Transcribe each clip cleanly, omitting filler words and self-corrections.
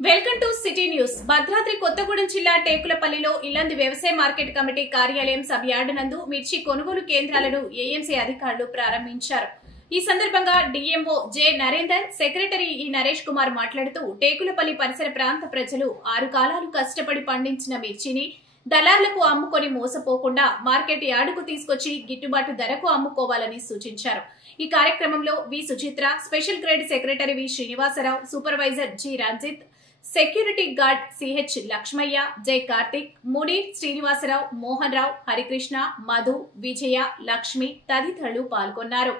Welcome to city news. Bhadradri Kothagudem జిల్లా టేకులపల్లిలో ఇల్లందు వ్యవసాయ market committee కార్యాలయం సబ్ యార్డు నందు మిర్చి కొనుగోలు కేంద్రాలను ఏఎంసీ అధికారులు ప్రారంభించారు. ఈ సందర్భంగా డిఎంఓ జె నరేందర్, సెక్రటరీ ఈ నరేష్ కుమార్ మాట్లాడుతూ టేకులపల్లి పరిసర ప్రాంత ప్రజలు 6 కాలాలు కష్టపడి పండించిన మిర్చిని దళార్లకు అమ్ముకొని మోసపోకుండా మార్కెట్ యార్డుకు తీసుకొచ్చి గిట్టుబాటు ధరకు అమ్ముకోవాలని సూచించారు. ఈ కార్యక్రమంలో V Suchitra, special grade secretary V Srinivasarao, supervisor G Ranjith, security guard CH Lakshmaiah, Jai Karthik, Munir, Srinivasarao, Mohan Rao, Harikrishna, Madhu, విజయ, లక్ష్మి తదితరులు పాల్గొన్నారు.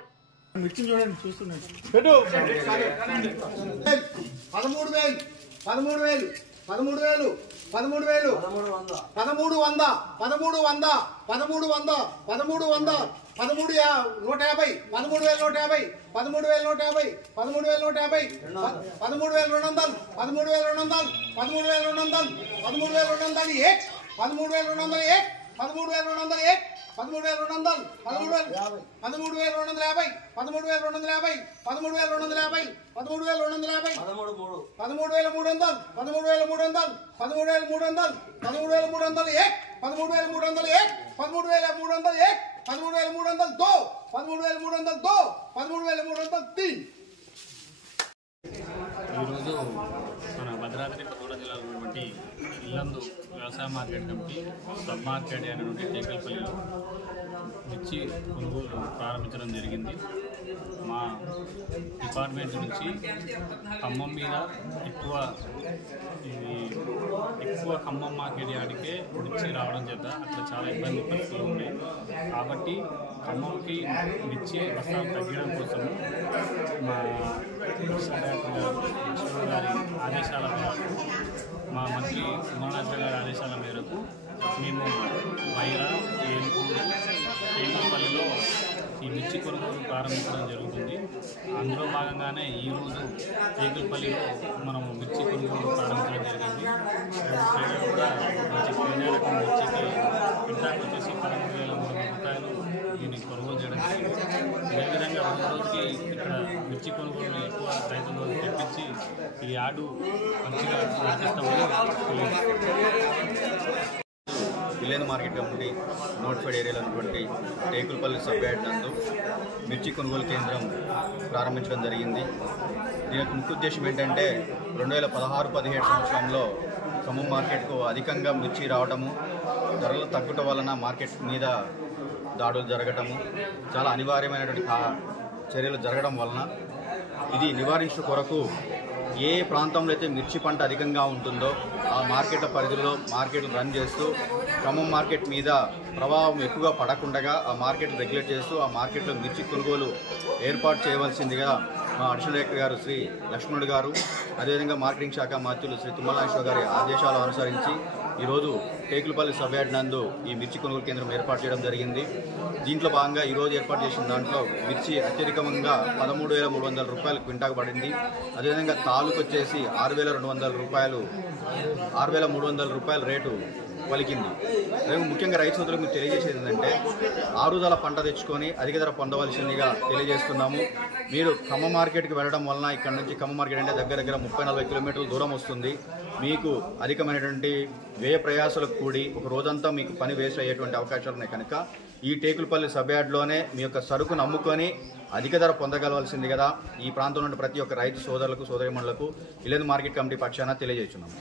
13,302, ఈరోజు మన భద్రాద్రి కొత్తగూడెం జిల్లాలో ఉన్నటువంటి ఇల్లందు వ్యవసాయ మార్కెట్ కమిటీ సబ్ మార్కెట్ అయినటువంటి టేకులపల్లిలో మిర్చి కొనుగోలు ప్రారంభించడం జరిగింది. మా డిపార్ట్మెంట్ నుంచి ఖమ్మం మీద ఎక్కువ ఖమ్మం మార్కెట్ యార్డ్కే మిర్చి రావడం చేత అక్కడ చాలా ఇబ్బంది పరిస్థితులు ఉన్నాయి. కాబట్టి ఖమ్మంకి మిర్చి బస్తాలు తగ్గడం కోసం మా గారి ఆదేశాల మేరకు, మా మంత్రి ఉమానాథ్ గారి ఆదేశాల మేరకు మేము వైరా, ఏల్పూరు, టేకులపల్లిలో ఈ మిర్చి కొనుగోలు ప్రారంభించడం జరుగుతుంది. అందులో భాగంగానే ఈరోజు టేకులపల్లిలో మనము మిర్చి కొనుగోలు ప్రారంభించడం జరిగింది. ట్రేడర్ కూడా మంచి ప్రీమియం రకం మిర్చికి కింటాకు వచ్చేసి 13,300 రూపాయలు దీన్ని కొనుగోలు చేయడం జరిగింది. అదేవిధంగా రోజుకి ఇక్కడ మిర్చి కొనుగోలు ఎక్కువ రైతులు తెప్పించి ఈ యార్డు మంచిగా నడిపిస్తామని ఇల్లందు మార్కెట్ కమిటీ నోటిఫైడ్ ఏరియాలో ఉన్నటువంటి టేకులపల్లి సబ్ యార్డ్ నందు మిర్చి కొనుగోలు కేంద్రం ప్రారంభించడం జరిగింది. దీని యొక్క ముఖ్య ఉద్దేశం ఏంటంటే 2016-17 సంవత్సరంలో ఖమ్మం మార్కెట్కు అధికంగా మిర్చి రావటము, ధరలు తగ్గటం వలన మార్కెట్ మీద దాడులు జరగటము, చాలా అనివార్యమైనటువంటి చర్యలు జరగడం వలన ఇది నివారించడం కొరకు ఏ ప్రాంతంలో అయితే మిర్చి పంట అధికంగా ఉంటుందో ఆ మార్కెట్ల పరిధిలో మార్కెట్లు రన్ చేస్తూ ఖమ్మం మార్కెట్ మీద ప్రభావం ఎక్కువగా పడకుండా ఆ మార్కెట్ రెగ్యులేట్ చేస్తూ ఆ మార్కెట్లో మిర్చి కొనుగోలు ఏర్పాటు చేయవలసిందిగా మా అడిషనల్ డైరెక్టర్ గారు శ్రీ లక్ష్మణుడు గారు, అదేవిధంగా మార్కెటింగ్ శాఖ మంత్రులు శ్రీ తుమ్మల నాగేశ్వరరావు గారి ఆదేశాలు అనుసరించి ఈరోజు టేకులపల్లి సబ్ యార్డ్ నందు ఈ మిర్చి కొనుగోలు కేంద్రం ఏర్పాటు చేయడం జరిగింది. దీంట్లో భాగంగా ఈరోజు ఏర్పాటు చేసిన దాంట్లో మిర్చి అత్యధికంగా 13,300 రూపాయలు క్వింటాకు పడింది. అదేవిధంగా తాలూకు వచ్చేసి 6,300 రూపాయల రేటు పలికింది. అదే ముఖ్యంగా రైతు సోదరులకు మీరు తెలియజేసేది ఏంటంటే ఆరుదల పంట తెచ్చుకొని అధిక ధర పొందవలసిందిగా తెలియజేస్తున్నాము. మీరు ఖమ్మం మార్కెట్కి వెళ్ళడం వలన ఇక్కడ నుంచి ఖమ్మం మార్కెట్ అంటే దగ్గర 30-40 కిలోమీటర్ల దూరం వస్తుంది. మీకు అధికమైనటువంటి వ్యయ ప్రయాసాలకు కూడి ఒక రోజంతా మీకు పని వేస్ట్ అయ్యేటువంటి అవకాశాలు ఉన్నాయి. కనుక ఈ టేకులపల్లి సబ్ యార్డ్లోనే మీ యొక్క సరుకును అమ్ముకొని అధిక ధర పొందగలవలసింది కదా ఈ ప్రాంతంలో ప్రతి ఒక్క రైతు సోదరులకు, సోదరిమణులకు ఇల్లందు మార్కెట్ కమిటీ పక్షాన తెలియజేస్తున్నాము.